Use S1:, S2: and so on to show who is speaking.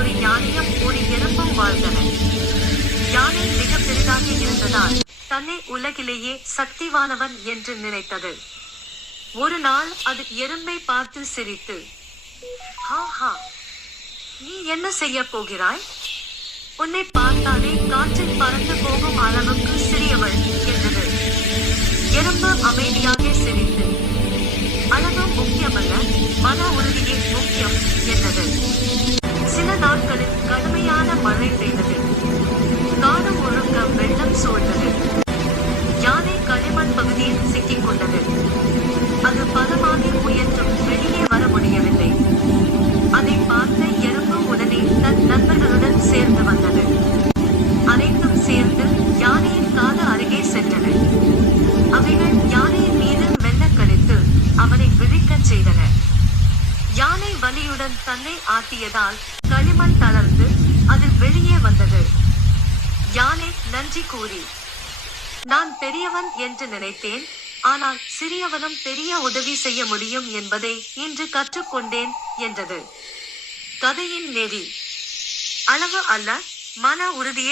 S1: ஒரு யானையும் ஒரு எறும்பும் வாழ்ந்தன. யானை மிக பெரிதாக இருந்ததால் தன்னை உலகிலேயே சக்திவானவன் என்று நினைத்தது. ஒரு நாள் அது எறும்பை பார்த்து சிரித்து ஹா ஹா நீ என்ன செய்ய போகிறாய்? உன்னை பார்த்தாலே காற்றில் பறந்து போகும் அளவுக்கு சிறியவள் என்றது. எறும்பு அமைதியாக சிரித்து அளவு முக்கியமல்ல மன உறுதியே முக்கியம் என்றது. மழை பெய்தது காடு முழுக்க வெள்ளம் சூழ்ந்தது. யானை களிமண் பகுதியில் சிக்கிக் கொண்டது அது பலமாகி முயன்றும் வெளியே வர முடியவில்லை. அதை பார்த்த எறும்பு உடனே தன் நண்பர்களுடன் சேர்ந்து வந்தது. அனைத்தும் சேர்ந்து யானையின் காது அருகே சென்றன. அவைகள் யானையின் மீது மெல்ல கடித்து அவனை விழிக்கச் செய்தன. யானை வலியுடன் தன்னை ஆட்டியதால் களிமண் தளர்ந்து யானை நன்றி கூறி. நான் பெரியவன் என்று நினைத்தேன். ஆனால் சிறியவனும் பெரிய உதவி செய்ய முடியும் என்பதை இன்று கற்றுக்கொண்டேன் என்றது. கதையின் நெறி. அளவு அல்ல மன உறுதியே